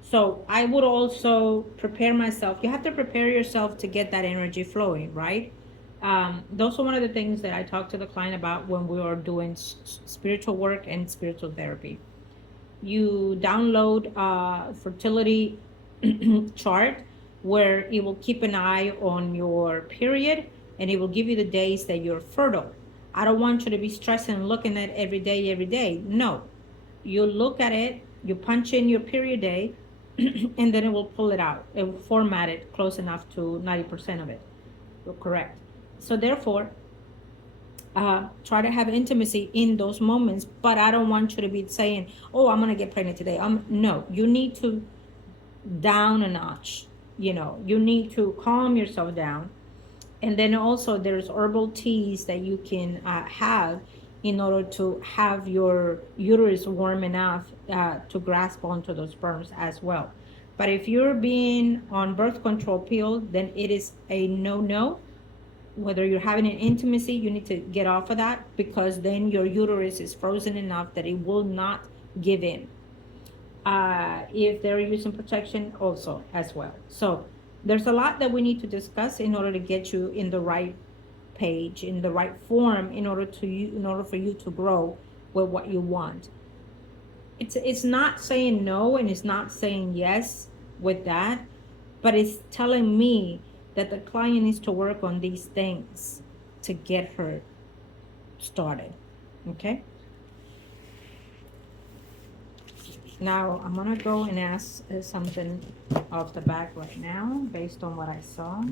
So I would also prepare myself. You have to prepare yourself to get that energy flowing, right? Those are one of the things that I talk to the client about when we are doing spiritual work and spiritual therapy. You download a fertility chart where it will keep an eye on your period and it will give you the days that you're fertile. I don't want you to be stressing and looking at every day, every day. No, you look at it, you punch in your period day, and then it will pull it out. It will format it close enough to 90% of it. You're correct. So therefore, try to have intimacy in those moments, but I don't want you to be saying, oh, I'm going to get pregnant today. No, you need to down a notch. You need to calm yourself down. And then also there's herbal teas that you can have in order to have your uterus warm enough to grasp onto those sperms as well. But if you're being on birth control pill, then it is a no. Whether you're having an intimacy, you need to get off of that, because then your uterus is frozen enough that it will not give in. If they're using protection also as well. So there's a lot that we need to discuss in order to get you in the right page, in the right form, in order for you to grow with what you want. It's not saying no and it's not saying yes with that, but it's telling me that the client needs to work on these things to get her started. Okay. Now I'm gonna go and ask something off the back right now based on what I saw.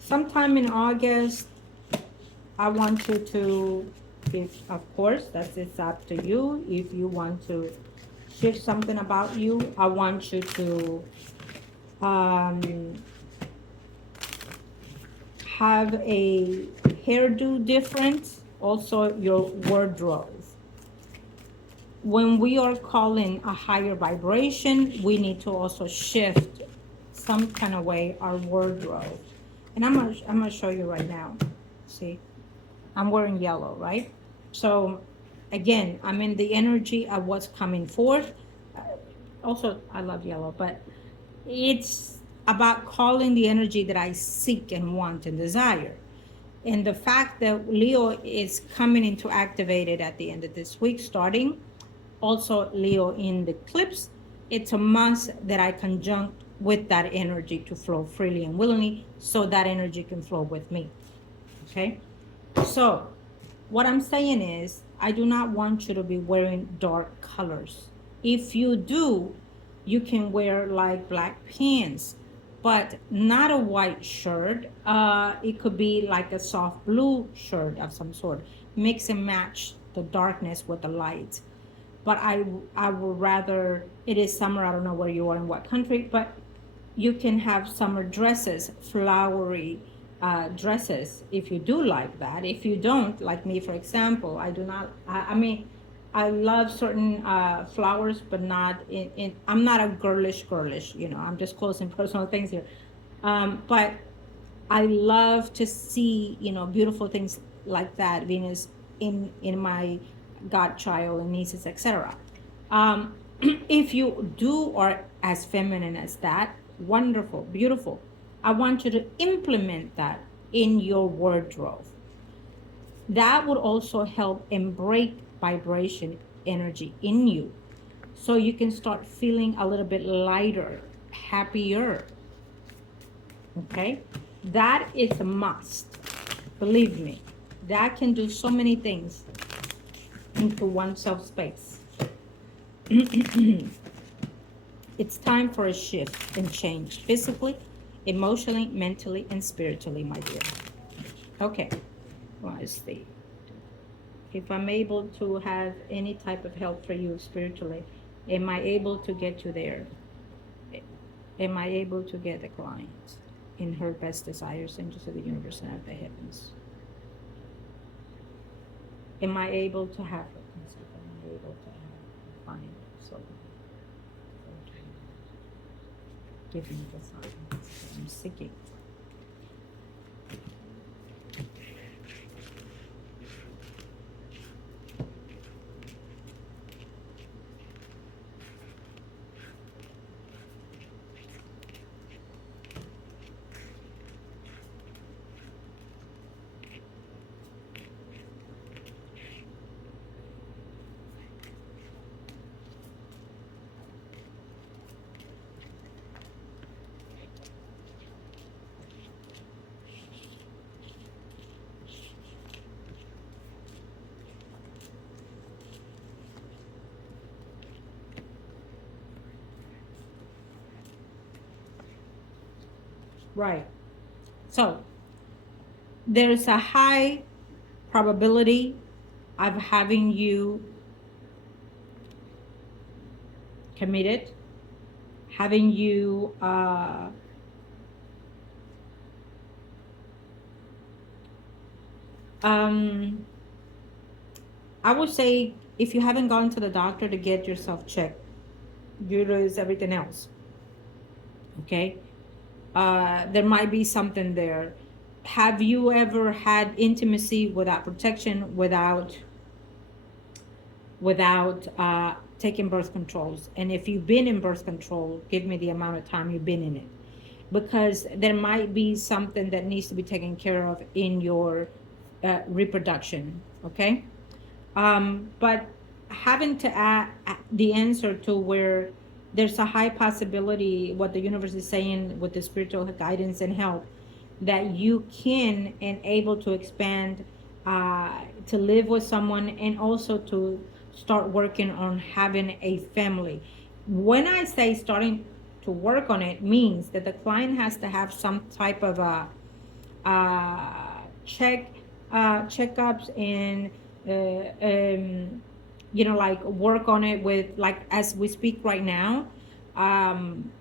Sometime in August, I want you to, if of course it's up to you, if you want to shift something about you, I want you to have a hairdo different, also your wardrobe. When we are calling a higher vibration, we need to also shift some kind of way our wardrobe. And I'm gonna show you right now. See, I'm wearing yellow, right? So again, I'm in the energy of what's coming forth. Also, I love yellow, but it's about calling the energy that I seek and want and desire. And the fact that Leo is coming into activated at the end of this week, starting also Leo in the eclipse, it's a must that I conjunct with that energy to flow freely and willingly, so that energy can flow with me. Okay? So what I'm saying is, I do not want you to be wearing dark colors. If you do, you can wear like black pants, but not a white shirt. It could be like a soft blue shirt of some sort. Mix and match the darkness with the light. But I would rather, it is summer, I don't know where you are in what country, but you can have summer dresses, flowery dresses, if you do like that. If you don't, like me, for example, I do not, I mean, I love certain flowers, but not I'm not a girlish, I'm just closing personal things here. But I love to see, beautiful things like that, Venus in my godchild and nieces, etc. If you do are as feminine as that, wonderful, beautiful. I want you to implement that in your wardrobe. That would also help and break vibration energy in you, so you can start feeling a little bit lighter, happier. Okay, that is a must. Believe me, that can do so many things into oneself space. It's time for a shift and change, physically, emotionally, mentally, and spiritually, my dear. Okay, let's see. If I'm able to have any type of help for you spiritually, am I able to get you there? Am I able to get the client in her best desires, angels of the universe and of the heavens? Am I able to have her? Am I able to have find? So give me the signs. I'm seeking. Right. So there's a high probability of having you committed, having you I would say if you haven't gone to the doctor to get yourself checked, uterus, everything else, okay? There might be something there. Have you ever had intimacy without protection, without taking birth controls? And if you've been in birth control, give me the amount of time you've been in it, because there might be something that needs to be taken care of in your reproduction. Okay. But having to add the answer to where there's a high possibility, what the universe is saying with the spiritual guidance and help, that you can and able to expand, to live with someone, and also to start working on having a family. When I say starting to work on it, means that the client has to have some type of a checkups and like work on it with, like, as we speak right now. um,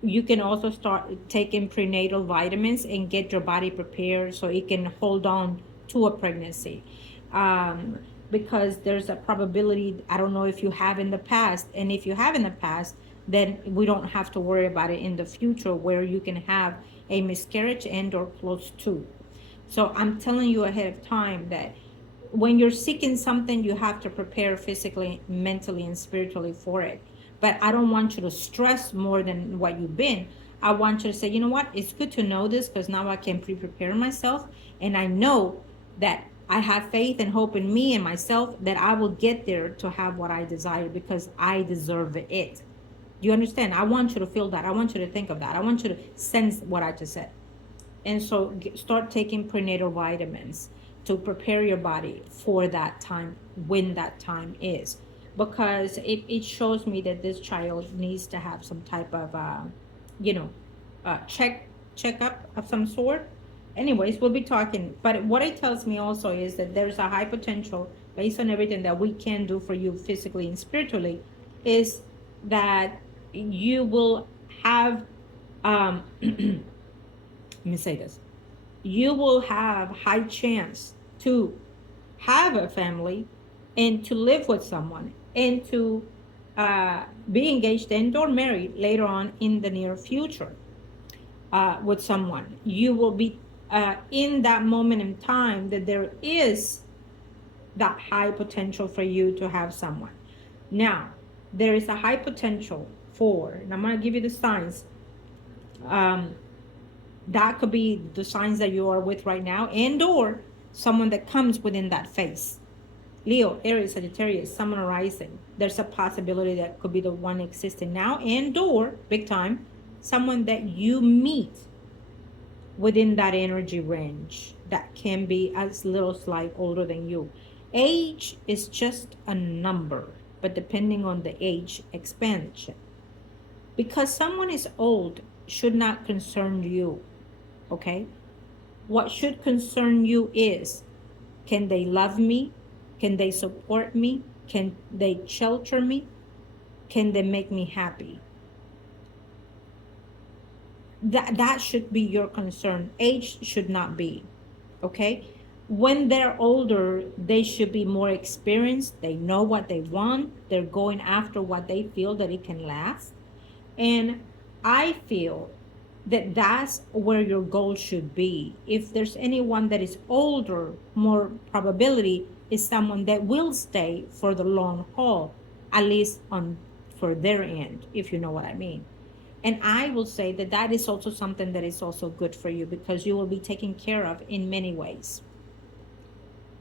you can also start taking prenatal vitamins and get your body prepared so it can hold on to a pregnancy. um, because there's a probability, I don't know if you have in the past, and if you have in the past, then we don't have to worry about it in the future, where you can have a miscarriage and or close to. So I'm telling you ahead of time that when you're seeking something, you have to prepare physically, mentally, and spiritually for it. But I don't want you to stress more than what you've been. I want you to say, you know what, it's good to know this, because now I can prepare myself. And I know that I have faith and hope in me and myself that I will get there to have what I desire, because I deserve it. Do you understand? I want you to feel that. I want you to think of that. I want you to sense what I just said. And so start taking prenatal vitamins to prepare your body for that time, when that time is. Because it shows me that this child needs to have some type of you know checkup of some sort. Anyways, we'll be talking, but what it tells me also is that there's a high potential, based on everything that we can do for you physically and spiritually, is that you will have let me say this, you will have high chance to have a family and to live with someone and to be engaged and or married later on in the near future with someone. You will be in that moment in time that there is that high potential for you to have someone. Now, there is a high potential for, and I'm going to give you the signs. That could be the signs that you are with right now, and or someone that comes within that phase. Leo, Aries, Sagittarius, Sun rising. There's a possibility that could be the one existing now, and or big time, someone that you meet within that energy range that can be as little slight older than you. Age is just a number, but depending on the age expansion. Because someone is old should not concern you, okay? What should concern you is, can they love me? Can they support me? Can they shelter me? Can they make me happy? That should be your concern. Age should not be, okay? When they're older, they should be more experienced. They know what they want. They're going after what they feel that it can last. And I feel that that's where your goal should be. If there's anyone that is older, more probability is someone that will stay for the long haul, at least on for their end, if you know what I mean. And I will say that that is also something that is also good for you, because you will be taken care of in many ways.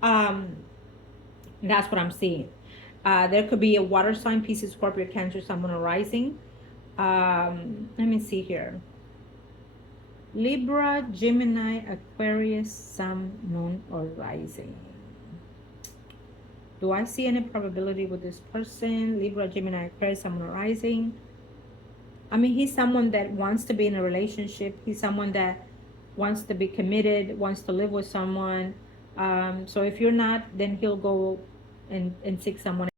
Um, that's what I'm seeing. There could be a water sign, Pisces, Scorpio, Cancer, Someone arising. Let me see here. Libra, Gemini, Aquarius, Sun, Moon, or Rising. Do I see any probability with this person? Libra, Gemini, Aquarius, Sun, Moon, or Rising. I mean, he's someone that wants to be in a relationship. He's someone that wants to be committed, wants to live with someone. So if you're not, then he'll go and seek someone